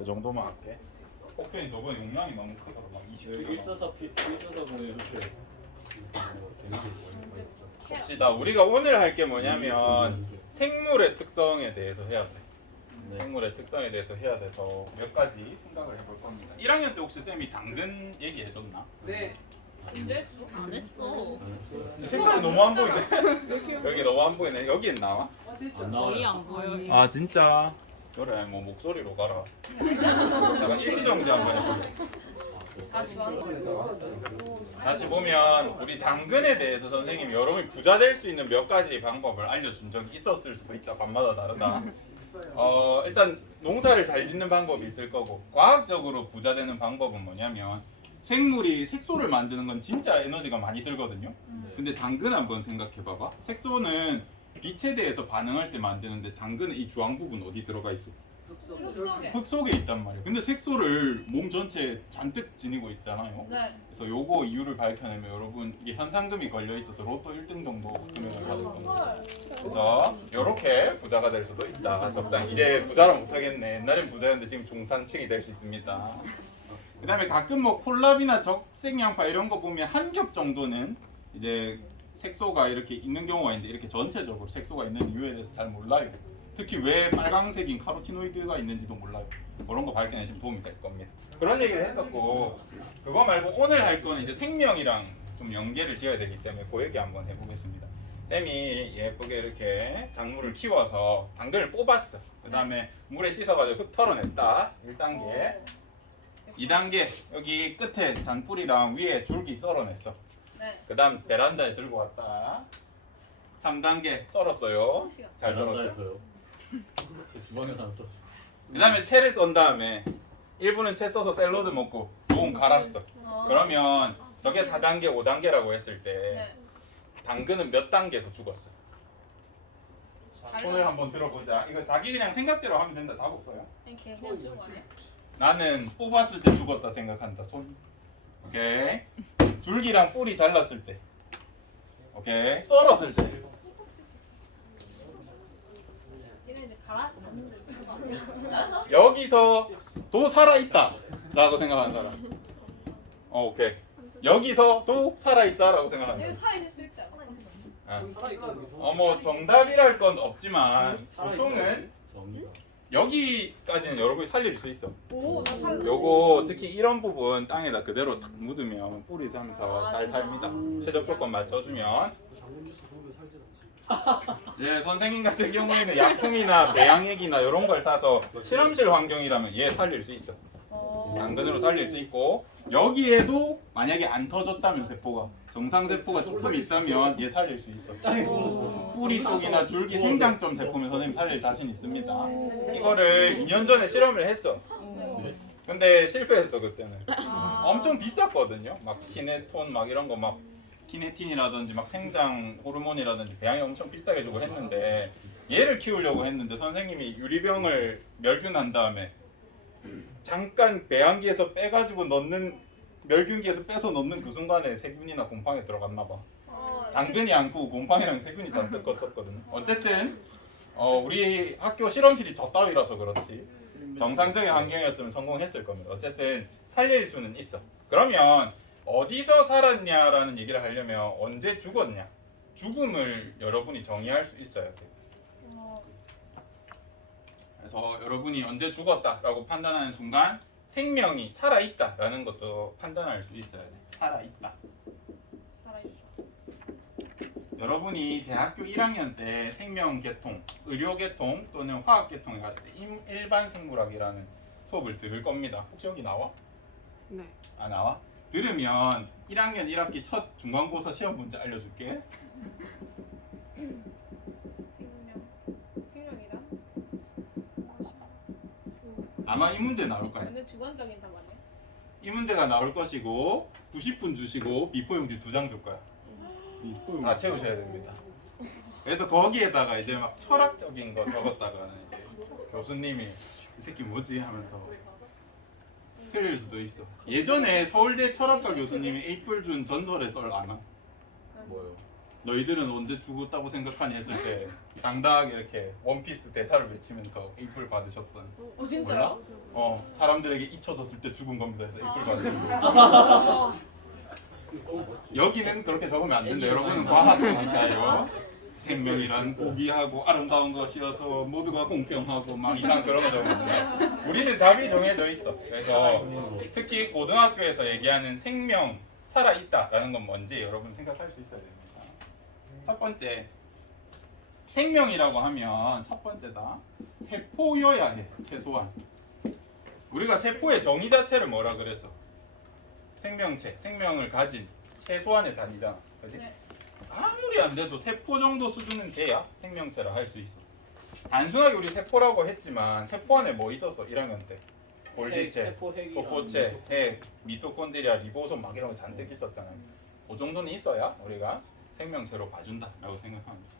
그 정도만 할게. 코펜이 저번에 용량이 너무 크더라. 막 20kg. 144공에 이렇게 봅시다. 우리가 오늘 할 게 뭐냐면 생물의 특성에 대해서 해야 돼. 생물의 특성에 대해서 해야 돼서 몇 가지 생각을 해볼 겁니다. 1학년 때 혹시 쌤이 당근 얘기해줬나? 네. 안 했어. 색깔이 너무 안 보이네. 여기 너무 안 보이네. 여기엔 나와? 안 머리 나와요. 안 보여. 아 진짜? 그래 뭐 목소리로 가라. 잠깐 일시정지 한번 해볼게. 아 좋아요. 다시 보면 우리 당근에 대해서 선생님이 여러분이 부자 될 수 있는 몇 가지 방법을 알려준 적이 있었을 수도 있다. 밤마다 다르다. 일단 농사를 잘 짓는 방법이 있을 거고 과학적으로 부자 되는 방법은 뭐냐면 생물이 색소를 만드는 건 진짜 에너지가 많이 들거든요. 근데 당근 한번 생각해 봐봐. 색소는 빛에 대해서 반응할 때 만드는데 당근은 이 주황 부분 어디 들어가 있어? 흙 속에 있단 말이에요. 근데 색소를 몸 전체에 잔뜩 지니고 있잖아요. 네. 그래서 요거 이유를 밝혀내면 여러분 이게 현상금이 걸려 있어서 로또 1등 정도 금액을 받을 겁니다. 그래서 요렇게 부자가 될 수도 있다. 적당히 이제 부자는 못하겠네. 옛날엔 부자였는데 지금 중산층이 될 수 있습니다. 그 다음에 가끔 뭐 콜라비나 적색양파 이런 거 보면 한 겹 정도는 이제 색소가 이렇게 있는 경우가 있는데 이렇게 전체적으로 색소가 있는 이유에 대해서 잘 몰라요. 특히 왜 빨강색인 카로티노이드가 있는지도 몰라요. 그런 거 밝혀내시면 도움이 될 겁니다. 그런 얘기를 했었고 그거 말고 오늘 할 거는 이제 생명이랑 좀 연계를 지어야 되기 때문에 그 얘기 한번 해보겠습니다. 쌤이 예쁘게 이렇게 작물을 키워서 당근을 뽑았어. 그 다음에 물에 씻어가지고 흙 털어냈다. 1단계. 2단계 여기 끝에 잔뿌리랑 위에 줄기 썰어냈어. 네. 그 다음 베란다에 들고 왔다. 3단계 썰었어요. 잘 썰었죠? 베란다에서요. 제 주방에서 안 써. 그 다음에 채를 썬 다음에 1분은 채 써서 샐러드 먹고 조금 갈았어. 그러면 저게 4단계, 5단계라고 했을 때 네. 당근은 몇 단계에서 죽었어? 손을 한번 들어보자. 이거 자기 그냥 생각대로 하면 된다. 답 없어요. 그냥 죽은 거 아니야? 나는 뽑았을 때 죽었다 생각한다. 손. 오케이. 줄기랑 뿌리 잘랐을 때. 오케이. 썰었을 때. 얘네 이제 갈아탔는데. 여기서 도 살아있다 라고 생각하는 사람. 오케이. 여기서도 살아있다 라고 생각하는 이거 사람. 살아있을 수 있지 않아? 뭐 정답이랄 건 없지만 보통은 정의가. 여기까지는 여러분이 살릴 수 있어. 오, 나 살아. 요거 특히 이런 부분 땅에다 그대로 탁 묻으면 뿌리 사면서 잘 삽니다. 최적 조건 맞춰주면. 네, 선생님 같은 경우에는 약품이나 배양액이나 이런 걸 사서 실험실 환경이라면 얘 살릴 수 있어. 당근으로 살릴 수 있고 여기에도 만약에 안 터졌다면 세포가 정상 세포가 조금 있다면 얘 살릴 수 있어. 뿌리 쪽이나 줄기 생장점 세포면 선생님 살릴 자신 있습니다. 이거를 2년 전에 실험을 했어. 근데 실패했어 그때는. 엄청 비쌌거든요. 막 키네톤 막 이런 거 막 키네틴이라든지 막 생장 호르몬이라든지 배양이 엄청 비싸게 주고 했는데 얘를 키우려고 했는데 선생님이 유리병을 멸균한 다음에 잠깐 배양기에서 빼가지고 넣는 멸균기에서 빼서 넣는 그 순간에 세균이나 곰팡이 들어갔나 봐. 당근이 안 크고 곰팡이랑 세균이 잔뜩 껐었거든요. 어쨌든 우리 학교 실험실이 저 따위라서 그렇지 정상적인 환경이었으면 성공했을 겁니다. 어쨌든 살릴 수는 있어. 그러면 어디서 살았냐라는 얘기를 하려면 언제 죽었냐? 죽음을 여러분이 정의할 수 있어야 돼요. 그래서 여러분이 언제 죽었다라고 판단하는 순간 생명이 살아있다라는 것도 판단할 수 있어야 돼. 살아있다. 여러분이 대학교 1학년 때 생명계통, 의료계통 또는 화학계통에 갔을 때 일반 생물학이라는 수업을 들을 겁니다. 혹시 여기 나와? 네. 아 나와? 들으면 1학년 1학기 첫 중간고사 시험 문제 알려줄게. 생명이란? 아마 이 문제 나올 거야. 완전 주관적인 답 아니야? 이 문제가 나올 것이고 90분 주시고 비포 용지 2장 줄 거야. 다 채우셔야 됩니다. 그래서 거기에다가 이제 막 철학적인 거 적었다가는 이제 교수님이 이 새끼 뭐지 하면서 틀릴 수도 있어. 예전에 서울대 철학과 교수님이 에이플 준 전설의 썰 아나? 뭐요? 너희들은 언제 죽었다고 생각하니 했을 때 당당하게 이렇게 원피스 대사를 외치면서 인플 받으셨던 진짜요? 사람들에게 잊혀졌을 때 죽은 겁니다 해서 인플 아. 받으셨던 여기는 그렇게 적으면 안 된다. 여러분은 과학이니까요. 생명이란 고귀하고 아름다운 것이어서 모두가 공평하고 막 이상 그런 거 적으면 우리는 답이 정해져 있어. 그래서 특히 고등학교에서 얘기하는 생명 살아있다라는 건 뭔지 여러분 생각할 수 있어야 됩니다. 첫 번째, 생명이라고 하면 첫 번째다. 세포여야 해, 최소한. 우리가 세포의 정의 자체를 뭐라 그랬어? 생명체, 생명을 가진 최소한의 단위잖아. 그지? 네. 아무리 안 돼도 세포 정도 수준은 돼야 생명체라 할 수 있어. 단순하게 우리 세포라고 했지만 세포 안에 뭐 있었어? 1학년 때. 골지체, 세포 핵이 소포체, 핵, 미토콘드리아, 리보솜 막 이런 거 잔뜩 있었잖아요. 그 정도는 있어야 우리가 생명체로 봐준다라고 생각합니다.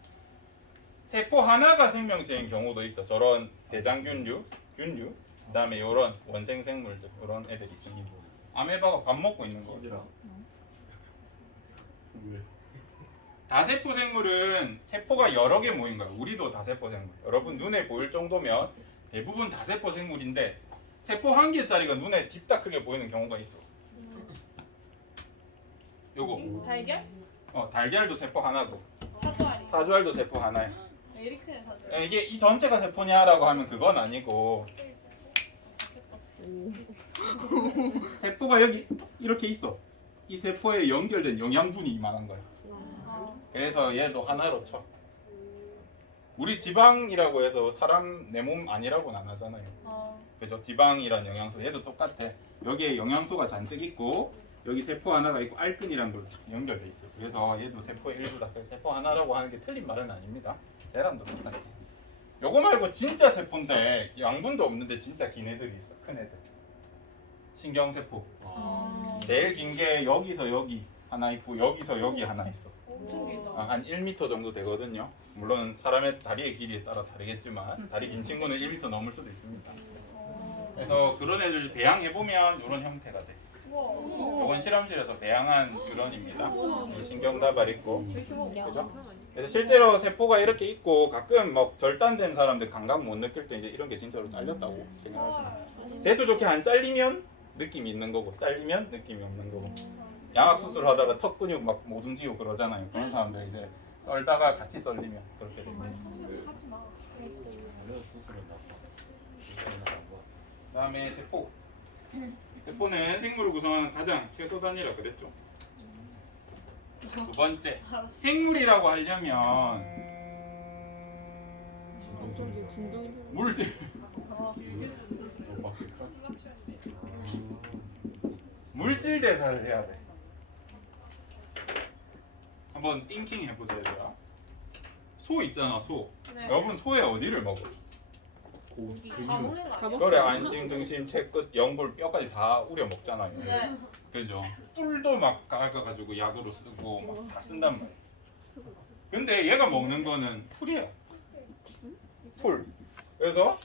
세포 하나가 생명체인 경우도 있어. 저런 대장균류, 균류, 그다음에 이런 원생 생물들 이런 애들이 있습니다. 아메바가 밥 먹고 있는 거죠. 다세포 생물은 세포가 여러 개 모인 거예요. 우리도 다세포 생물. 여러분 눈에 보일 정도면 대부분 다세포 생물인데 세포 한 개짜리가 눈에 딥다 크게 보이는 경우가 있어. 요거. 달걀? 달걀도 세포 하나고 사조알이. 사조알도 세포 하나야. 이리 크네 사조알. 이게 이 전체가 세포냐라고 하면 그건 아니고 세포가 여기 이렇게 있어. 이 세포에 연결된 영양분이 이만한 거야. 그래서 얘도 하나로 쳐. 우리 지방이라고 해서 사람 내 몸 아니라고는 안 하잖아요. 그죠? 지방이란 영양소 얘도 똑같아. 여기에 영양소가 잔뜩 있고 여기 세포 하나가 있고 알끈이란 걸로 연결돼 있어. 그래서 얘도 세포의 일부다. 그래서 세포 하나라고 하는 게 틀린 말은 아닙니다. 얘랑도 똑같아. 요거 말고 진짜 세포인데 양분도 없는데 진짜 긴 애들이 있어. 큰 애들. 신경세포. 제일 긴 게 여기서 여기 하나 있고 여기서 여기 하나 있어. 엄청 길다. 한 1m 정도 되거든요. 물론 사람의 다리의 길이에 따라 다르겠지만 다리 긴 친구는 1m 넘을 수도 있습니다. 그래서 그런 애들 배양해보면 이런 형태가 돼. 이건 실험실에서 배양한 유런입니다. 신경다발 있고. 그죠? 그래서 실제로 세포가 이렇게 있고 가끔 막 절단된 사람들 감각 못 느낄 때 이제 이런 게 진짜로 잘렸다고 생각하시면 돼요. 재수 좋게 안 잘리면 느낌이 있는 거고 잘리면 느낌이 없는 거고. 양악 수술하다가 턱 근육 막 못 움직이고 그러잖아요. 그런 사람들 이제 썰다가 같이 썰리면 그렇게 됩니다. 하지 마. 원래 수술은 나빠. 그다음에 세포. 세포는 생물을 구성하는 가장 최소 단위라 그랬죠. 두 번째, 생물이라고 하려면 물질 물질 대사를 해야 돼. 한번 띵킹 해보자 얘들아. 소 있잖아 소. 네. 여러분 소의 어디를 먹어? 다 먹는 거 아니야? 그래 안심, 등심, 채끝, 영불, 뼈까지 다 우려 먹잖아요. 네. 그죠? 뿔도 막 깎아가지고 약으로 쓰고 막 다 쓴단 말이야. 근데 얘가 먹는 거는 풀이야. 풀. 그래서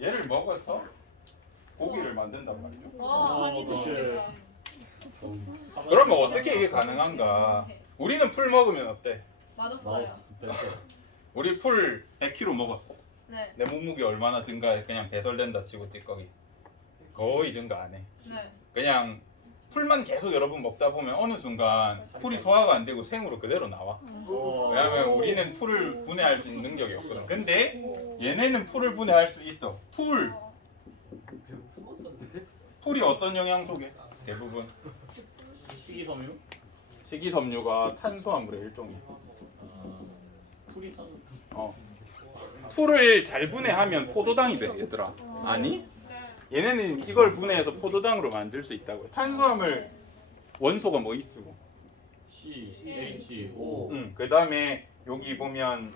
얘를 먹어서 고기를 만든단 말이죠. 자기 그치. 좋다. 그러면 어떻게 이게 가능한가? 우리는 풀 먹으면 어때? 맛없어요. 우리 풀 100kg 먹었어. 네. 내 몸무게 얼마나 증가해? 그냥 배설된다 치고 찌꺼기. 거의 증가 안 해. 네. 그냥 풀만 계속 여러분 먹다 보면 어느 순간 풀이 소화가 안 되고 생으로 그대로 나와. 왜냐면 우리는 풀을 분해할 수 있는 능력이 없거든. 근데 얘네는 풀을 분해할 수 있어. 풀이 어떤 영양소게? 대부분 식이섬유? 식이섬유가 탄수화물의 일종이야. 풀이 산. 풀을 잘 분해하면 포도당이 돼 얘들아. 아니? 얘네는 이걸 분해해서 포도당으로 만들 수 있다고요. 탄수화물 원소가 뭐 있어? C, H, O. 그 다음에 여기 보면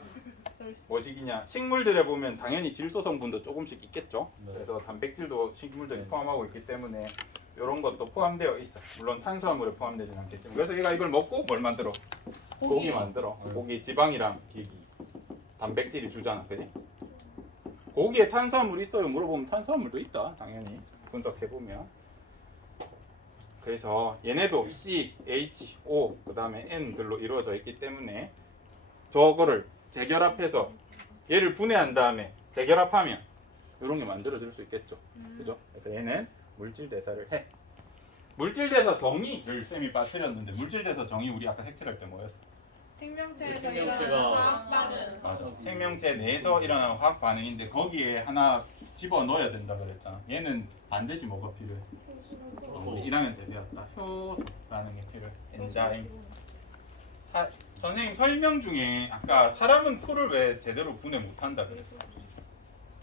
뭐식이냐? 식물들에 보면 당연히 질소 성분도 조금씩 있겠죠. 네. 그래서 단백질도 식물들이 포함하고 있기 때문에 이런 것도 포함되어 있어. 물론 탄수화물에 포함되지는 않겠지만. 그래서 얘가 이걸 먹고 뭘 만들어? 고기 만들어. 고기 지방이랑 기기, 단백질이 주잖아, 그지? 고기에 탄수화물 있어요? 물어보면 탄수화물도 있다, 당연히 분석해 보면. 그래서 얘네도 C, H, O, 그 다음에 N들로 이루어져 있기 때문에 저거를 재결합해서 얘를 분해한 다음에 재결합하면 이런 게 만들어질 수 있겠죠. 그죠? 그래서 얘는 물질 대사를 해. 물질 대사 정의를 쌤이 빠뜨렸는데 물질 대사 정의 우리 아까 색칠할 때 뭐였어? 생명체에서 생명체가 일어나는 화학 반응. 맞아. 생명체 내에서 일어나는 화학 반응인데 거기에 하나 집어 넣어야 된다 그랬잖아. 얘는 반드시 뭐가 필요해? 우리 1학년 때 배웠다. 효소 반응이 필요해. 엔자임. 선생님 설명 중에 아까 사람은 풀을 왜 제대로 분해 못한다 그랬어?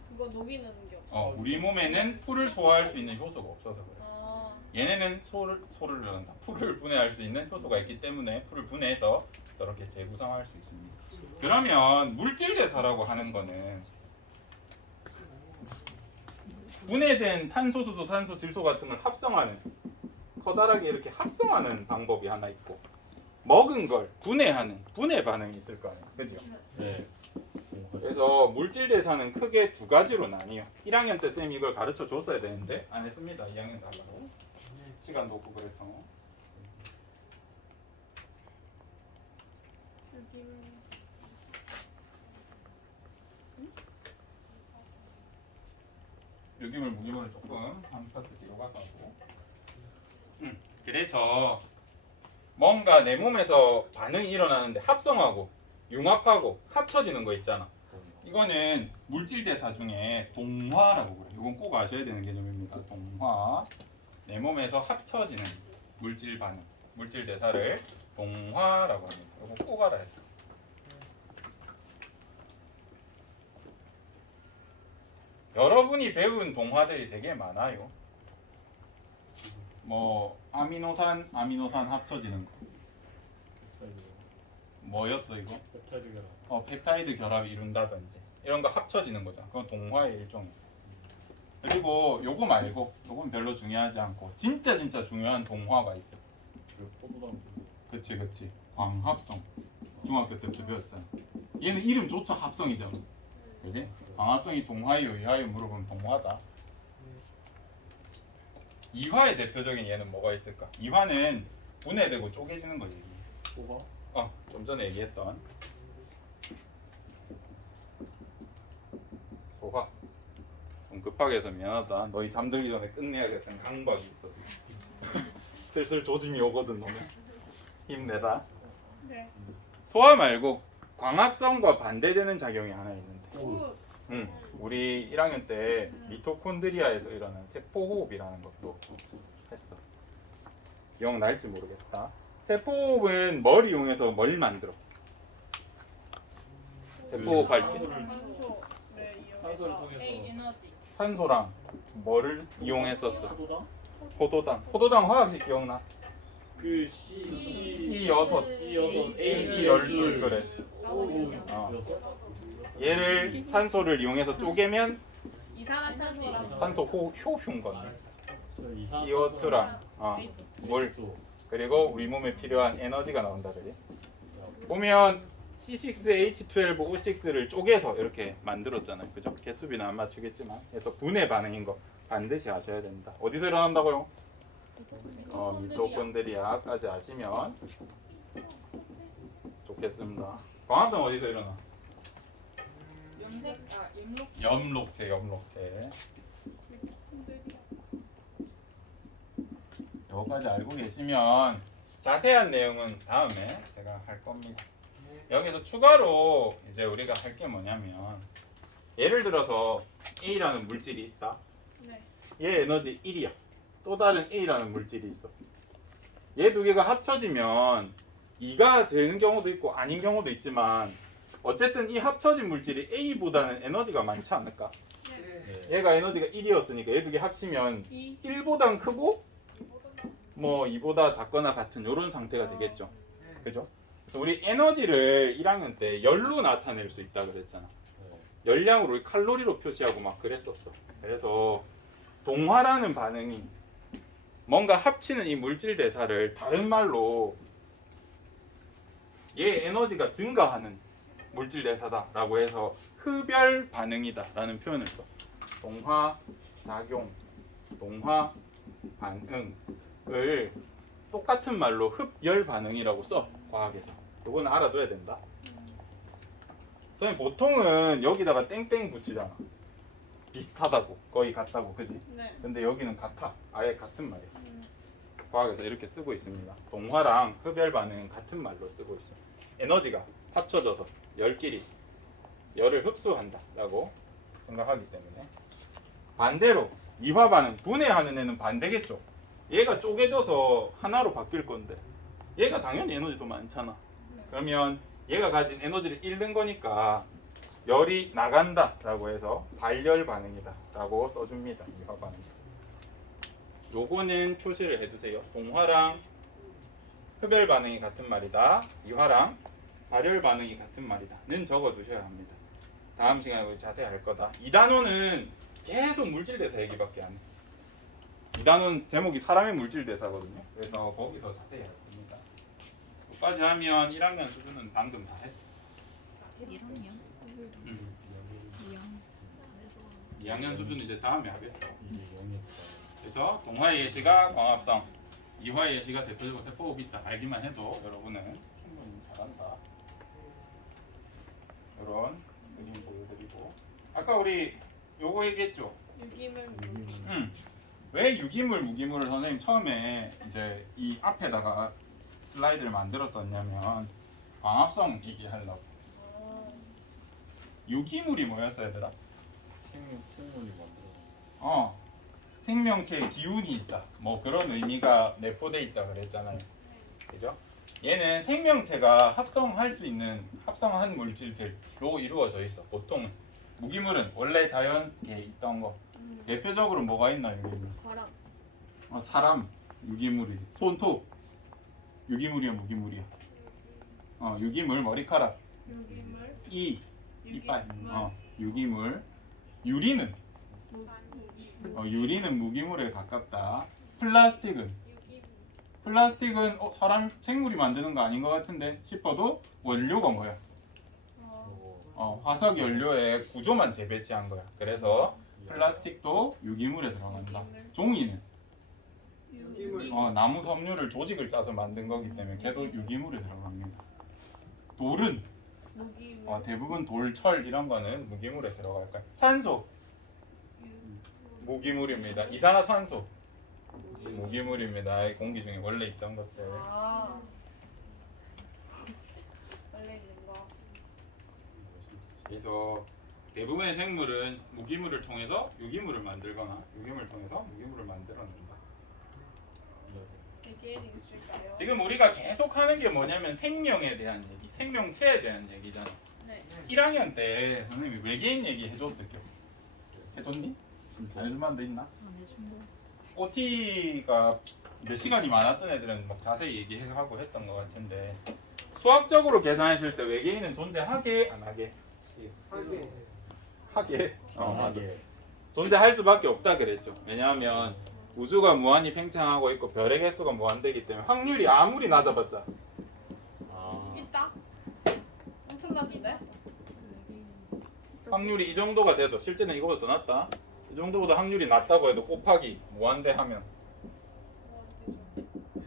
그거 녹이는 게 없어. 우리 몸에는 풀을 소화할 수 있는 효소가 없어서 그래. 아, 얘네는 소를 넣는다. 풀을 분해할 수 있는 효소가 있기 때문에 풀을 분해해서 저렇게 재구성할 수 있습니다. 그러면 물질 대사라고 하는 거는 분해된 탄소, 수소, 산소, 질소 같은 걸 합성하는 커다랗게 이렇게 합성하는 방법이 하나 있고 먹은 걸 분해하는 분해 반응이 있을 거 아니에요. 그죠? 네. 그래서 물질 대사는 크게 두 가지로 나뉘어. 1학년 때 쌤이 이걸 가르쳐 줬어야 되는데 안 했습니다. 2학년 때 하려고. 시간도 없고 그래서. 유기물, 무기물을 조금 한 파트 뒤로 가서 하고. 그래서 뭔가 내 몸에서 반응이 일어나는데 합성하고 융합하고 합쳐지는 거 있잖아. 이거는 물질 대사 중에 동화라고 그래. 이건 꼭 아셔야 되는 개념입니다. 동화. 내 몸에서 합쳐지는 물질 반응, 물질 대사를 동화라고 합니다. 이거 꼭 알아야 돼. 여러분이 배운 동화들이 되게 많아요. 뭐 아미노산 합쳐지는 거. 뭐였어 이거? 펩타이드 결합. 펩타이드 결합이 이룬다든지 이런 거 합쳐지는 거잖아. 그건 동화의 일종이야. 그리고 요거 말고 요건 별로 중요하지 않고 진짜 중요한 동화가 있어. 그 포도당. 그치 광합성. 중학교 때부터 배웠잖아. 얘는 이름조차 합성이잖아. 그지? 광합성이 동화요 이화요 물어보면 동화다. 이화의 대표적인 얘는 뭐가 있을까? 이화는 분해되고 쪼개지는 거 얘기해. 소가? 좀 전에 얘기했던 소화. 좀 급하게 해서 미안하다. 너희 잠들기 전에 끝내야겠다는 강박이 있어 지금. 슬슬 조짐이 오거든 너네. 힘내라. 네. 소화 말고 광합성과 반대되는 작용이 하나 있는데. 오. 우리 1학년 때 미토콘드리아에서 일어나는 세포호흡이라는 것도 했어. 기억날지 모르겠다. 세포호흡은 뭘 이용해서 뭘 만들어? 세포호흡 할 때 산소를 산소를 이용해서 통해서. 에너지. 산소랑 뭐를 이용했었어? 포도당? 포도당 화학식 기억나? 그 C C6 C6 AC12 그래. 얘를 산소를 이용해서 쪼개면 이산화탄소랑 산소 효흉 거네. CO2랑 CO2랑 물 그리고 우리 몸에 필요한 에너지가 나온다 그래. 보면 C6H12O6를 쪼개서 이렇게 만들었잖아요. 그죠? 개수비는 안 맞추겠지만 그래서 분해 반응인 거 반드시 아셔야 된다. 어디서 일어난다고요? 미토콘드리아까지 아시면 좋겠습니다. 광합성 어디서 일어나? 염록체. 여기까지 알고 계시면 자세한 내용은 다음에 제가 할 겁니다. 여기서 추가로 이제 우리가 할 게 뭐냐면 예를 들어서 A라는 물질이 있다. 네. 얘 에너지 1이야. 또 다른 A라는 물질이 있어. 얘 두 개가 합쳐지면 2가 되는 경우도 있고 아닌 경우도 있지만 어쨌든 이 합쳐진 물질이 A보다는 에너지가 많지 않을까? 얘가 에너지가 1이었으니까 얘 두 개 합치면 1보단 크고 뭐 2보다 작거나 같은 이런 상태가 되겠죠. 그죠? 그래서 우리 에너지를 1학년 때 열로 나타낼 수 있다 그랬잖아. 열량으로 칼로리로 표시하고 막 그랬었어. 그래서 동화라는 반응이 뭔가 합치는 이 물질 대사를 다른 말로 얘 에너지가 증가하는 물질 대사다라고 해서 흡열 반응이다라는 표현을 써. 동화 작용, 동화 반응을 똑같은 말로 흡열 반응이라고 써. 과학에서. 이거는 알아둬야 된다. 선생님 보통은 여기다가 땡땡 붙이잖아. 비슷하다고, 거의 같다고, 그지? 네. 근데 여기는 같아. 아예 같은 말이야. 과학에서 이렇게 쓰고 있습니다. 동화랑 흡열 반응은 같은 말로 쓰고 있어. 에너지가 합쳐져서 열끼리 열을 흡수한다라고 생각하기 때문에. 반대로 이화 반응, 분해하는 애는 반대겠죠. 얘가 쪼개져서 하나로 바뀔 건데 얘가 당연히 에너지도 많잖아. 그러면 얘가 가진 에너지를 잃는 거니까 열이 나간다라고 해서 발열 반응이다라고 써줍니다. 이화 반응. 요거는 표시를 해두세요. 동화랑 흡열 반응이 같은 말이다. 이화랑 발열 반응이 같은 말이다는 적어두셔야 합니다. 다음 시간에 우리 자세히 할 거다. 이 단원은 계속 물질 대사 얘기밖에 안 해. 이 단원 제목이 사람의 물질 대사거든요. 그래서 거기서 자세히 할 겁니다. 여기까지 하면 1학년 수준은 방금 다 했어. 1학년? 2학년 수준 이제 다음에 하겠죠. 그래서 동화의 예시가 광합성, 이화의 예시가 대표적으로 세포호흡이 있다 알기만 해도 여러분은 충분히 잘한다. 이런 그림 보여드리고 아까 우리 요거 얘기했죠. 유기물. 왜 유기물, 무기물을 선생님 처음에 이제 이 앞에다가 슬라이드를 만들었었냐면 광합성 얘기하려고. 유기물이 뭐였어 얘들아? 생물이 만들어. 생명체의 기운이 있다. 뭐 그런 의미가 내포돼 있다 그랬잖아요. 그죠? 얘는 생명체가 합성할 수 있는 합성한 물질들로 이루어져 있어. 보통 무기물은 원래 자연에 있던 거. 대표적으로 뭐가 있나 유기물? 바람. 사람 유기물이지. 손톱 유기물이야 무기물이야? 유기물 머리카락. 유기물. 이빨. 유기물. 유리는 유리는 무기물에 가깝다. 플라스틱은 사람 생물이 만드는 거 아닌 것 같은데 싶어도 원료가 뭐야? 화석 연료의 구조만 재배치한 거야. 그래서 플라스틱도 유기물에 들어간다. 종이는 나무 섬유를 조직을 짜서 만든 거기 때문에 걔도 유기물에 들어갑니다. 돌은 무기물. 대부분 돌, 철 이런 거는 무기물에 들어갈 거야. 산소 무기물입니다. 이산화탄소 무기물입니다. 이 공기 중에 원래 있던 것들. 원래 있는 거. 그래서 대부분의 생물은 무기물을 통해서 유기물을 만들거나 유기물을 통해서 무기물을 만들어낸다. 개개인이 있을까요? 지금 우리가 계속 하는 게 뭐냐면 생명에 대한 얘기, 생명체에 대한 얘기잖아. 네. 1학년 때 선생님이 외계인 얘기 해줬을 게 해줬니? 안 해준 데 있나? 안 해준 거 같아. OT가 이제 시간이 많았던 애들은 막 자세히 얘기하고 했던 것 같은데 수학적으로 계산했을 때 외계인은 존재하게 안 하게? 하게. 맞아. 존재할 수밖에 없다 그랬죠. 왜냐하면 우주가 무한히 팽창하고 있고 별의 개수가 무한대기 때문에 확률이 아무리 낮아봤자 있다. 엄청 낮은데? 확률이 이 정도가 돼도 실제는 이거보다 더 낮다. 이 정도보다 확률이 낮다고 해도 곱하기 무한대 하면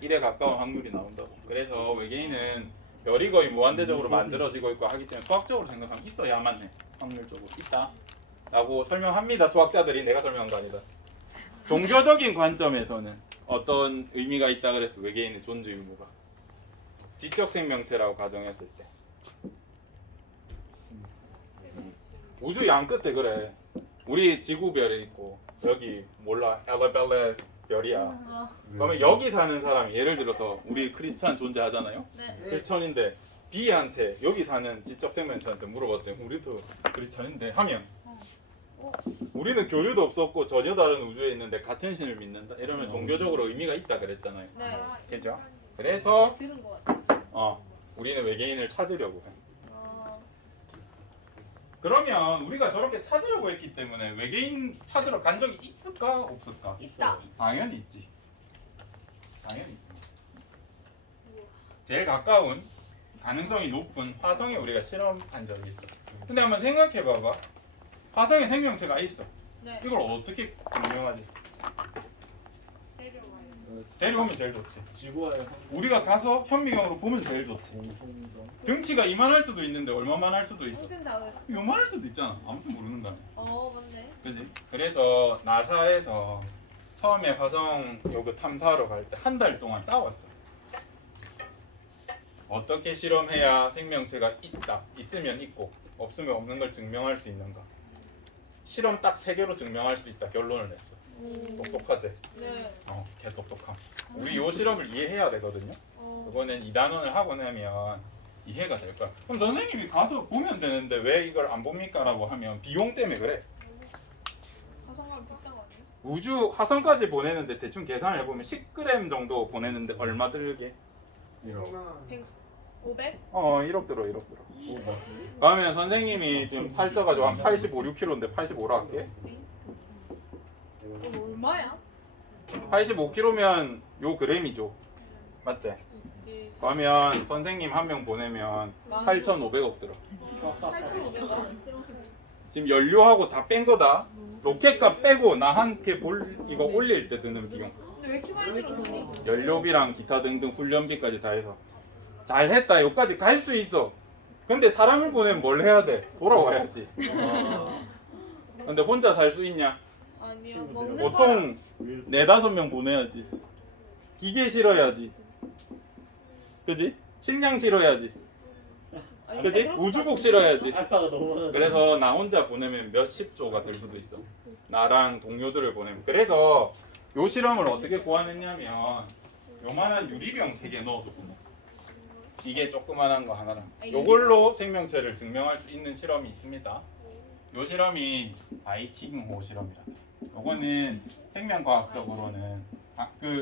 1에 가까운 확률이 나온다고. 그래서 외계인은 별이 거의 무한대적으로 만들어지고 있고 하기 때문에 수학적으로 생각하면 있어야만 해. 확률적으로 있다 라고 설명합니다. 수학자들이. 내가 설명한 거 아니다. 종교적인 관점에서는 어떤 의미가 있다 그래서 외계인의 존재 유무가 지적 생명체라고 가정했을 때 우주 양 끝에 그래. 우리 지구별이 있고 여기 몰라 엘레벨레스 별이야. 그러면 여기 사는 사람이 예를 들어서 우리 크리스찬 존재하잖아요. 네. 크리스천인데 B한테 여기 사는 지적 생명체한테 물어봤더니 우리도 크리스천인데 하면 우리는 교류도 없었고 전혀 다른 우주에 있는데 같은 신을 믿는다. 이러면 종교적으로 의미가 있다 그랬잖아요. 네. 그죠? 그래서 들은 거 같아. 우리는 외계인을 찾으려고 해. 그러면 우리가 저렇게 찾으려고 했기 때문에 외계인 찾으러 간 적이 있을까 없을까? 있다. 당연히 있지. 당연히 있습니다. 제일 가까운 가능성이 높은 화성에 우리가 실험한 적이 있어. 근데 한번 생각해 봐봐. 화성에 생명체가 있어. 네. 이걸 어떻게 증명하지? 데려와요. 데려오면 제일 좋지. 지구와의 우리가 가서 현미경으로 보면 제일 좋지. 공통점. 등치가 이만할 수도 있는데 얼마만할 수도 있어. 엄청 작은. 요만할 수도 있잖아. 아무튼 모르는 거야. 맞네. 그지? 그래서 나사에서 처음에 화성 요거 탐사하러 갈 때 한 달 동안 싸웠어. 어떻게 실험해야 생명체가 있으면 있고 없으면 없는 걸 증명할 수 있는가? 실험 딱 3개로 증명할 수 있다 결론을 냈어. 똑똑하지? 네. 개 똑똑함. 우리 요 실험을 이해해야 되거든요. 그거는 2단원을 하고 나면 이해가 될 거야. 그럼 선생님이 가서 보면 되는데 왜 이걸 안 봅니까? 라고 하면 비용 때문에 그래. 화성가면 비싼 거 아니에요? 우주 화성까지 보내는데 대충 계산을 해보면 10g 정도 보내는데 얼마 들게? 500? 1억 들어 1억 들어. 오 맞습니다. 그러면 선생님이 지금 살쪄가지고 한 85, 6kg인데 85로 할게. 이거 얼마야? 85kg면 요 그램이죠. 맞지? 예. 그러면 선생님 한 명 보내면 8,500억 들어. 8,500원. 지금 연료하고 다 뺀 거다. 로켓값 빼고 나한테 이거 올릴 때 드는 비용. 근데 왜 이렇게 많이 들어 돈이? 연료비랑 기타 등등 훈련비까지 다 해서 잘했다. 여기까지 갈 수 있어. 근데 사람을 보내면 뭘 해야 돼? 돌아와야지. 근데 혼자 살 수 있냐? 아니요. 먹는 보통 4-5명 보내야지. 기계 실어야지. 그지? 식량 실어야지. 거야. 그지? 우주복 실어야지. 알파가 너무 많아. 그래서 나 혼자 보내면 몇십 조가 될 수도 있어. 나랑 동료들을 보내면. 그래서 요 실험을 어떻게 고안했냐면 요만한 유리병 3개 넣어서 보냈어. 이게 조그만한 거 하나랑 요걸로 생명체를 증명할 수 있는 실험이 있습니다. 요 실험이 바이킹호 실험이라. 요거는 생명과학적으로는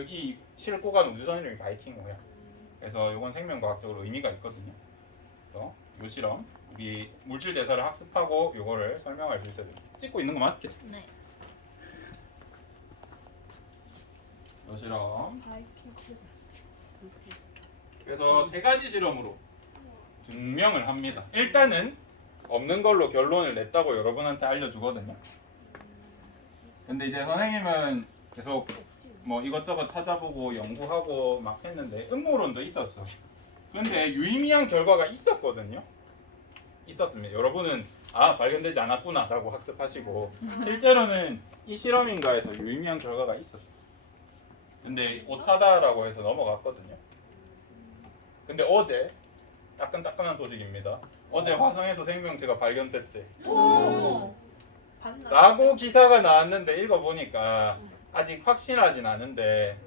이 실고간 우주선 이름이 바이킹호야. 그래서 요건 생명과학적으로 의미가 있거든요. 그래서 요 실험 우리 물질 대사를 학습하고 요거를 설명할 수 있어야 돼. 찍고 있는 거 맞지? 네. 요 실험. 그래서 3가지 실험으로 증명을 합니다. 일단은 없는 걸로 결론을 냈다고 여러분한테 알려주거든요. 근데 이제 선생님은 계속 뭐 이것저것 찾아보고 연구하고 막 했는데 음모론도 있었어. 근데 유의미한 결과가 있었거든요. 있었습니다. 여러분은 발견되지 않았구나 라고 학습하시고 실제로는 이 실험인가에서 유의미한 결과가 있었어. 근데 오차다라고 해서 넘어갔거든요. 근데 어제 따끈따끈한 소식입니다. 어제 화성에서 생명체가 발견됐대. 오. 봤나? 라고 기사가 나왔는데 읽어보니까 아직 확실하진 않은데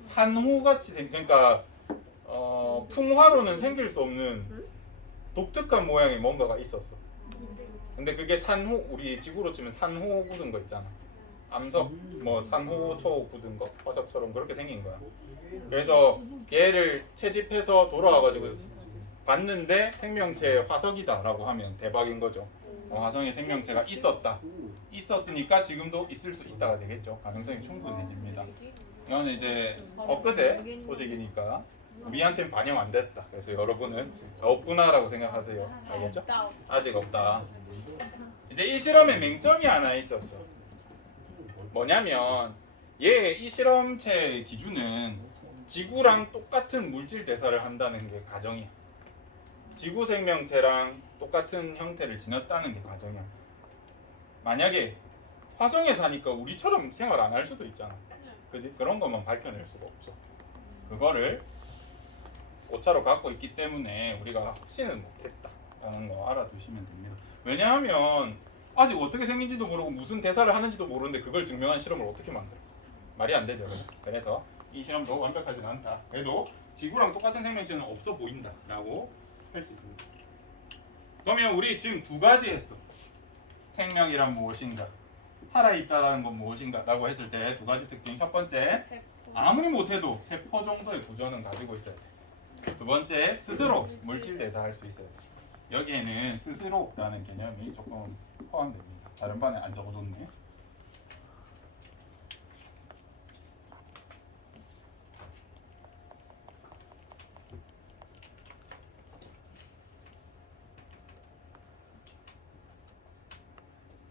산호같이 그러니까 풍화로는 생길 수 없는 독특한 모양의 뭔가가 있었어. 근데 그게 산호, 우리 지구로 치면 산호 굳은 거 있잖아. 암석, 뭐 산호초 굳은 거, 화석처럼 그렇게 생긴 거야. 그래서 얘를 채집해서 돌아와가지고 봤는데 생명체 화석이다라고 하면 대박인 거죠. 화성에 생명체가 있었으니까 지금도 있을 수 있다가 되겠죠. 가능성이 충분해집니다. 이거는 이제 엊그제 소식이니까 우리한테는 반영 안 됐다. 그래서 여러분은 없구나라고 생각하세요. 알겠죠? 아직 없다. 이제 이 실험에 맹점이 하나 있었어. 뭐냐면 이 실험체 기준은 지구랑 똑같은 물질 대사를 한다는 게 가정이야. 지구 생명체랑 똑같은 형태를 지녔다는 게 가정이야. 만약에 화성에 사니까 우리처럼 생활 안 할 수도 있잖아. 그지? 그런 것만 밝혀낼 수가 없어. 그거를 오차로 갖고 있기 때문에 우리가 확신은 못했다라는 거 알아두시면 됩니다. 왜냐하면 아직 어떻게 생긴지도 모르고 무슨 대사를 하는지도 모르는데 그걸 증명한 실험을 어떻게 만들어? 말이 안 되죠. 그래서 이 실험도 완벽하진 않다. 그래도 지구랑 똑같은 생명체는 없어 보인다라고 할 수 있습니다. 그러면 우리 지금 2가지 했어. 생명이란 무엇인가? 살아있다라는 건 무엇인가? 라고 했을 때 2가지 특징. 첫 번째, 아무리 못해도 세포 정도의 구조는 가지고 있어야 돼. 2번째, 스스로 물질 대사할 수 있어야 돼. 여기에는 스스로라는 개념이 조금 포함됩니다. 다른 반에 안 적어줬네.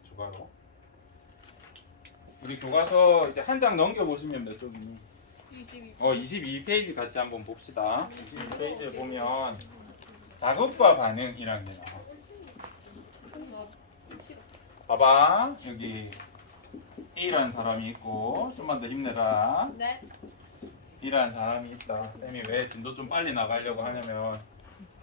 추가로 우리 교과서 이제 한 장 넘겨 보시면 몇 쪽이니? 22. 22페이지 같이 한번 봅시다. 22페이지에 보면 자극과 반응이라는 게 나와. 봐봐, 여기 A라는 사람이 있고 좀만 더 힘내라. 네. B라는 사람이 있다. 쌤이 왜 진도 좀 빨리 나가려고 하냐면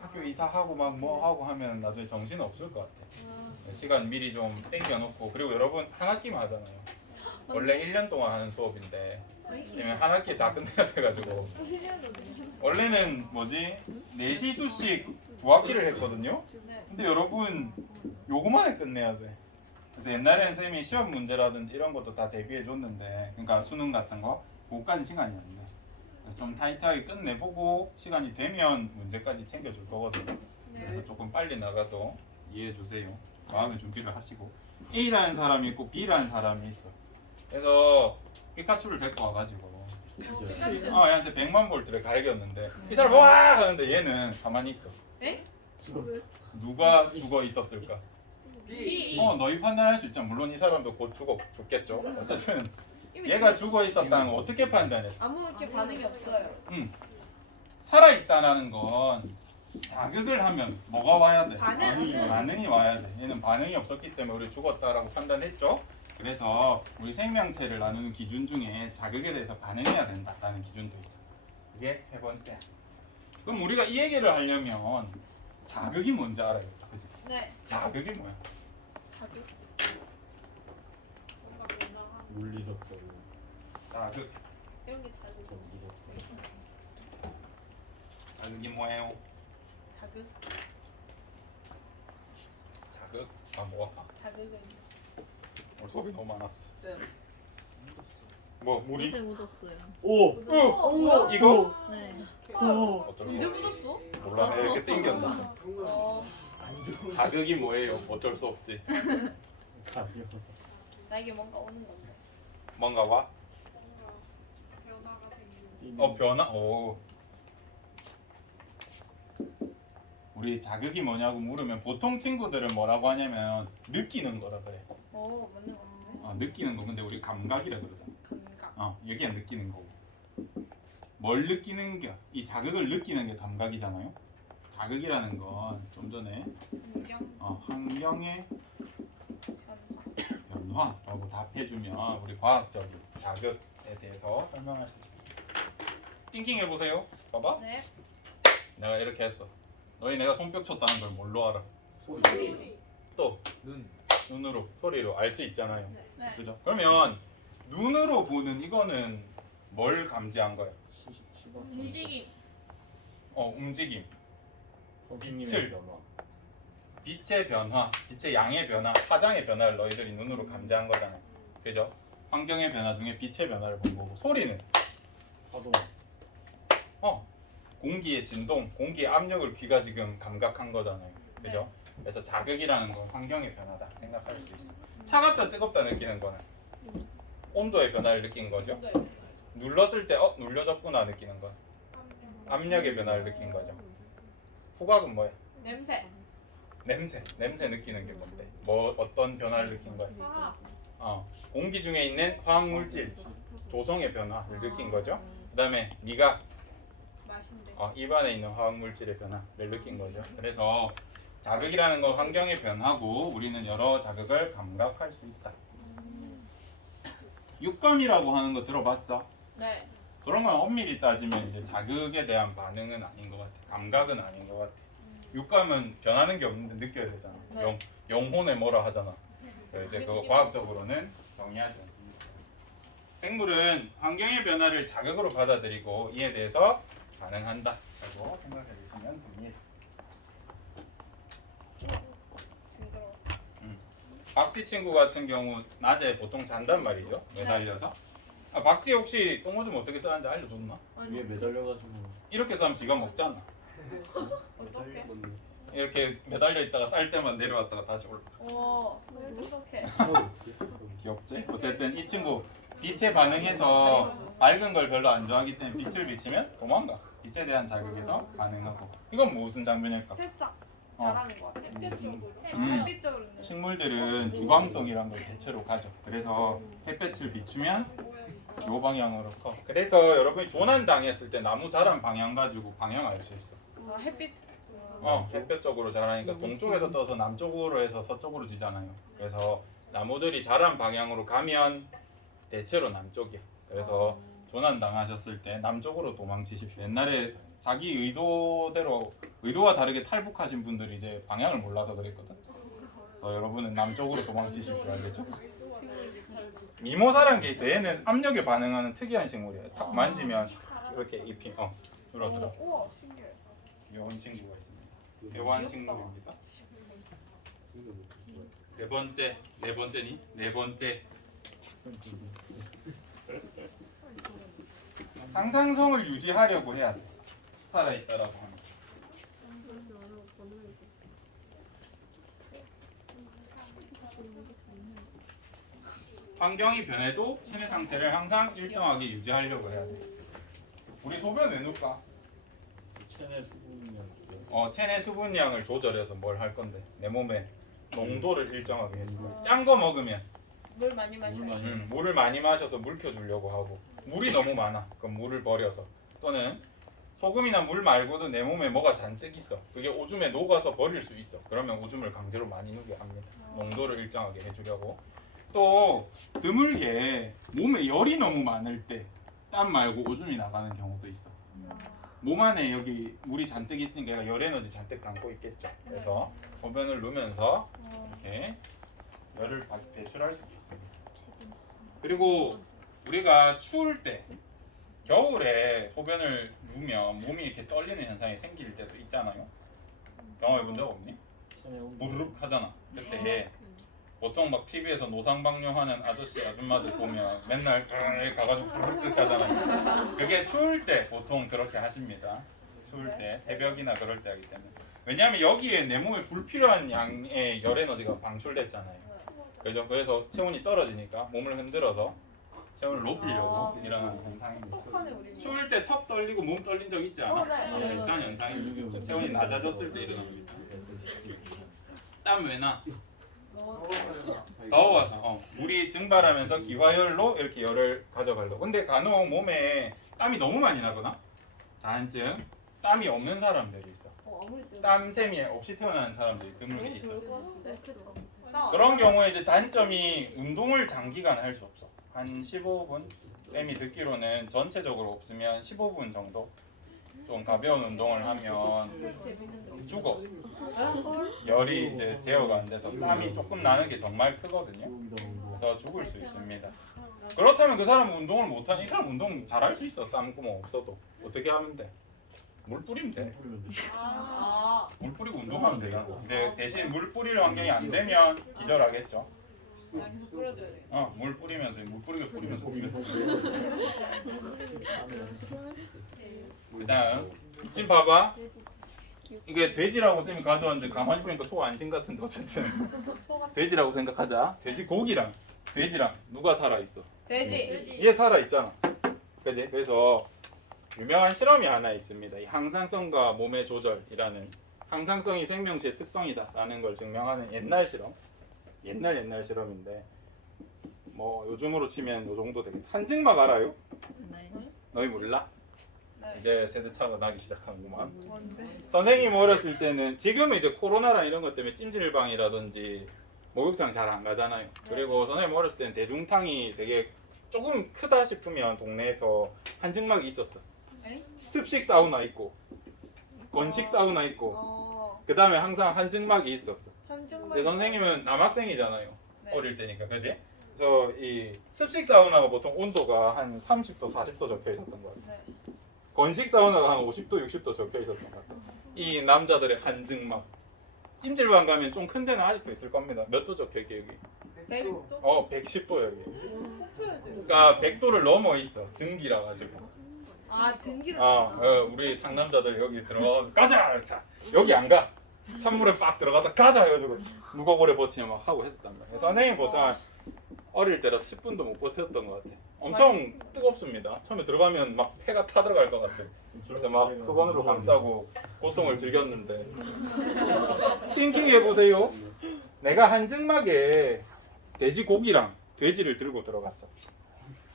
학교 이사하고 막 뭐 하고 하면 나중에 정신 없을 것 같아. 시간 미리 좀 땡겨놓고. 그리고 여러분 한 학기만 하잖아요. 원래 1년 동안 하는 수업인데 쌤이 한 학기 다 끝내야 돼가지고 원래는 뭐지 4시 수씩 2학기를 했거든요. 네. 근데 여러분 요거만에 끝내야 돼. 그래서 옛날에는 쌤이 시험 문제라든지 이런 것도 다 대비해 줬는데, 그러니까 수능 같은 거 그거까지 시간이 안 돼. 그래서 좀 타이트하게 끝내보고 시간이 되면 문제까지 챙겨줄 거거든요. 그래서 조금 빨리 나가도 이해해 주세요. 마음의 준비를 하시고. A라는 사람이 있고 B라는 사람이 있어. 그래서 피카츄를 데리고 와가지고 피카츄. 얘한테 100만 볼트를 갈겼는데 이 사람 와 하는데 얘는 가만히 있어. 에? 누가 죽어 있었을까? B. 너희 판단할 수 있잖아. 물론 이 사람도 곧 죽겠죠. 어쨌든 이미 얘가 죽어 있었다는 거 어떻게 판단했어? 아무 이렇게 반응이 없어요. 살아 있다라는 건 자극을 하면 뭐가 와야 돼? 반응. 반응이 와야 돼. 얘는 반응이 없었기 때문에 우리 죽었다라고 판단했죠. 그래서 우리 생명체를 나누는 기준 중에 자극에 대해서 반응해야 된다라는 기준도 있어. 그게 세 번째. 그럼 우리가 이 얘기를 하려면 자극이 뭔지 알아야겠다. 그지? 네. 자극이 뭐야? 자극. 물리적으로 자극. 이런 게 자극. 전기적으로 자극이 뭐예요? 자극. 자극. 뭐가? 자극은. 오늘 수업이 너무 많았어. 네. 뭐 물이? 옷에 묻었어요. 오! 뭐야? 이거? 네. 어쩔 수 언제 없어. 묻었어? 몰라 내가 이렇게 땡겼나? 어. 자극이 뭐예요? 어쩔 수 없지. 가벼워 나에게 뭔가 오는 건데. 뭔가 와? 변화? 우리 자극이 뭐냐고 물으면 보통 친구들은 뭐라고 하냐면 느끼는 거라 그래. 오, 맞는 거 같은데. 느끼는 거. 근데 우리 감각이라 그러잖아. 감각. 여기가 느끼는 거고. 뭘 느끼는 게? 이 자극을 느끼는 게 감각이잖아요. 자극이라는 건 좀 전에 환경. 환경의 변화. 변화라고 답해주면 우리 과학적인 자극에 대해서 설명할 수 있습니다. 띵킹 해보세요. 봐봐. 네. 내가 이렇게 했어. 너희 내가 손뼉 쳤다는 걸 뭘로 알아? 소리. 또 눈으로, 소리로 알 수 있잖아요. 네. 그죠? 그러면 눈으로 보는 이거는 뭘 감지한 거야? 움직임. 움직임. 선생님의 빛을. 변화 빛의 변화, 빛의 양의 변화, 화장의 변화를 너희들이 눈으로 감지한 거잖아요. 그죠? 환경의 변화 중에 빛의 변화를 본 거고. 소리는 파도 공기의 진동, 공기의 압력을 귀가 지금 감각한 거잖아요. 그죠? 그래서 자극이라는 건 환경의 변화다 생각할 수 있어요. 차갑다 뜨겁다 느끼는 거는 온도의 변화를 느낀 거죠. 눌렀을 때 눌려졌구나 느끼는 건 압력의 변화를 느낀 거죠. 후각은 뭐야? 냄새. 냄새 느끼는 게 뭔데? 어떤 변화를 느낀 거야? 화학. 공기 중에 있는 화학 물질 조성의 변화를 느낀 거죠. 그다음에 미각, 맛인데. 입안에 있는 화학 물질의 변화를 느낀 거죠. 그래서 자극이라는 건 환경의 변화고 우리는 여러 자극을 감각할 수 있다. 육감이라고 하는 거 들어봤어? 네. 그런 건 엄밀히 따지면 이제 자극에 대한 반응은 아닌 것 같아. 감각은 아닌 것 같아. 육감은 변하는 게 없는데 느껴야 되잖아. 네. 영혼에 뭐라 하잖아. 이제 그거 과학적으로는 정의하지 않습니다. 생물은 환경의 변화를 자극으로 받아들이고 이에 대해서 반응한다 라고 생각해 주시면 됩니다. 징그러워. 박쥐 친구 같은 경우 낮에 보통 잔단 말이죠. 매달려서. 박쥐 혹시 똥오줌 어떻게 싸는지 알려줬나? 위에 매달려가지고 이렇게 싸면 지가 먹잖아. 어떡해? 이렇게 매달려 있다가 쌀 때만 내려왔다가 다시 올라. 어떡해. 귀엽지? 어쨌든 이 친구 빛에 반응해서 밝은 걸 별로 안 좋아하기 때문에 빛을 비치면 도망가. 빛에 대한 자극에서 반응하고. 이건 무슨 장면일까? 새싹. 어. 잘하는 것 같아. 햇빛적으로. 음. 햇빛적으로는. 식물들은 주광성이란 걸 대체로 가져. 그래서 햇볕을 비추면 요 방향으로 커. 그래서 여러분이 조난당했을 때 나무 자란 방향 가지고 방향 알 수 있어. 아, 햇빛. 햇볕 쪽으로 자라니까 동쪽에서 떠서 남쪽으로 해서 서쪽으로 지잖아요. 그래서 나무들이 자란 방향으로 가면 대체로 남쪽이야. 그래서 조난 당하셨을 때 남쪽으로 도망치십시오. 옛날에 자기 의도대로 의도와 다르게 탈북하신 분들이 이제 방향을 몰라서 그랬거든. 그래서 여러분은 남쪽으로 도망치십시오. 알겠죠? 미모사란 게 있어. 얘는 압력에 반응하는 특이한 식물이에요. 탁 만지면 이렇게 잎이 줄어들어. 우와, 신기해. 이런 친구가 있습니다. 대환 식물입니다. 세 번째, 네 번째니? 네 번째. 항상성을 유지하려고 해야 돼. 살아있다라고 하면. 환경이 변해도 체내 상태를 항상 일정하게 유지하려고 해야 돼. 우리 소변 왜 놓을까? 체내 수분량 체내 수분량을 조절해서 뭘 할 건데 내 몸에 농도를 일정하게 해주고 짠 거 먹으면 물 많이 마셔. 물을 많이 마셔서 물 켜주려고 하고 물이 너무 많아 그럼 물을 버려서 또는 소금이나 물 말고도 내 몸에 뭐가 잔뜩 있어 그게 오줌에 녹아서 버릴 수 있어 그러면 오줌을 강제로 많이 누게 합니다. 농도를 일정하게 해주려고. 또 드물게 몸에 열이 너무 많을 때 땀 말고 오줌이 나가는 경우도 있어. 몸 안에 여기 물이 잔뜩 있으니까 얘가 열 에너지 잔뜩 담고 있겠죠. 그래서 소변을 누면서 이렇게 열을 배출할 수 있습니다. 그리고 우리가 추울 때 겨울에 소변을 누면 몸이 이렇게 떨리는 현상이 생길 때도 있잖아요. 경험해 본 적 없니? 체내 온도 부르륵 하잖아. 그때 보통 막 TV에서 노상방뇨하는 아저씨 아줌마들 보면 맨날 가가지고 부르륵 이렇게 하잖아요. 그게 추울 때 보통 그렇게 하십니다. 추울 때 새벽이나 그럴 때 하기 때문에. 왜냐하면 여기에 내 몸에 불필요한 양의 열 에너지가 방출됐잖아요. 그죠? 그래서 체온이 떨어지니까 몸을 흔들어서 체온을 높이려고 일어나는 현상입니다. 똑하네 우리. 추울 때 턱 떨리고 몸 떨린 적 있지 않아? 네. 비슷한 현상이 체온이 낮아졌을 때 일어납니다. 땀 왜 나? 더워서 물이 증발하면서 기화열로 이렇게 열을 가져가려고. 근데 간혹 몸에 땀이 너무 많이 나거나 다한증 땀이 없는 사람들이 있어. 땀샘이 없이 태어나는 사람들이 드물게 있어. 그런 경우에 이제 단점이 운동을 장기간 할 수 없어. 한 15분. 쌤이 듣기로는 전체적으로 없으면 15분 정도 좀 가벼운 운동을 하면 죽어. 열이 이제 제어가 안 돼서 땀이 조금 나는 게 정말 크거든요. 그래서 죽을 수 있습니다. 그렇다면 그 사람은 운동을 못하니 이 사람 운동 잘할 수 있어. 땀구멍 없어도. 어떻게 하면 돼? 물 뿌리면 돼. 물 뿌리고 운동하면 되고. 이제 대신 물 뿌릴 환경이 안 되면 기절하겠죠. 계속 뿌려줘야 돼. 물 뿌리면서 물 뿌리면서 그다음 지금 봐봐. 이게 돼지라고 쌤이 가져왔는데 가만히 보니까 소 안심 같은데 어쨌든 돼지라고 생각하자. 돼지고기랑 돼지랑 누가 살아 있어? 돼지. 얘 살아 있잖아. 그지? 그래서 유명한 실험이 하나 있습니다. 이 항상성과 몸의 조절이라는 항상성이 생명체의 특성이다라는 걸 증명하는 옛날 실험. 옛날 실험인데 뭐 요즘으로 치면 요 정도 되겠다. 한증막 알아요? 너희 몰라? 네. 이제 세대 차가 나기 시작하는구만. 뭔데? 선생님 어렸을 때는 지금은 이제 코로나랑 이런 것 때문에 찜질방이라든지 목욕탕 잘 안 가잖아요. 그리고 선생님 어렸을 때는 대중탕이 되게 조금 크다 싶으면 동네에서 한증막이 있었어. 에? 습식 사우나 있고 건식 사우나 있고 그 다음에 항상 한증막이 있었어. 한증막. 근데 선생님은 남학생이잖아요. 네. 어릴 때니까 그지? 그래서 이 습식 사우나가 보통 온도가 한 30도, 40도 적혀 있었던 것 같아요. 네. 건식 사우나가 한 50도, 60도 적혀 있었던 것 같아요. 이 남자들의 한증막. 찜질방 가면 좀 큰 데는 아직도 있을 겁니다. 몇 도 적혀 있게 여기? 100도? 110도 여기. 뽑혀야 돼. 그러니까 100도를 넘어 있어. 증기라 가지고. 아 증기를. 우리 상남자들 여기 들어가 가자 이렇게. 여기 안 가. 찬물에 빡 들어가다 가자 해가지고 누가 오래 버티냐 막 하고 했었단 말이야. 선생님 보통 한 어릴 때라서 10분도 못 버텼던 것 같아. 엄청 뜨겁습니다. 처음에 들어가면 막 폐가 타들어갈 것 같아. 그래서 막 수건으로 감싸고 고통을 즐겼는데 띵킹 해보세요. 내가 한증막에 돼지고기랑 돼지를 들고 들어갔어.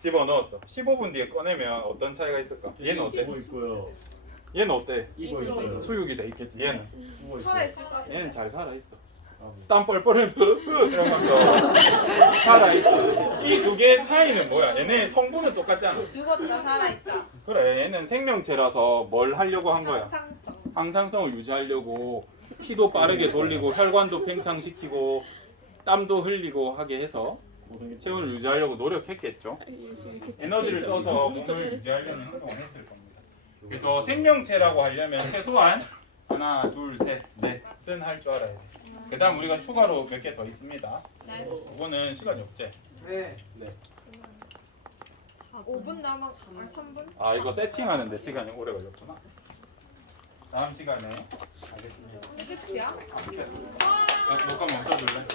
집어넣었어. 15분 뒤에 꺼내면 어떤 차이가 있을까? 얘는 어때? 이거 있고요. 얘는 어때? 이거 있어요. 수육이 돼 있겠지. 얘는 수고 있어요. 살아있을 것 같아. 얘는 잘 살아 있어. 아, 땀 뻘뻘 이러면서 살아 있어. 이 두 개의 차이는 뭐야? 얘네 성분은 똑같지 않아? 죽었다 살아있어. 그래, 얘는 생명체라서 뭘 하려고 한 거야? 항상성. 항상성을 유지하려고 피도 빠르게 돌리고 혈관도 팽창시키고 땀도 흘리고 하게 해서 고생했죠. 체온을 유지하려고 노력했겠죠. 에너지를 써서 몸을 유지하려는 행동을 했을 겁니다. 그래서 생명체라고 하려면 최소한 하나, 둘, 셋, 넷은 할 줄 알아야 돼. 그 다음 우리가 추가로 몇 개 더 있습니다. 네. 이거는 시간이 없지? 5분 남아. 3분? 아 이거 세팅하는데 시간이 오래 걸렸구나. 다음 시간에 알겠습니다. 끝이야? 녹화 멈춰줄래?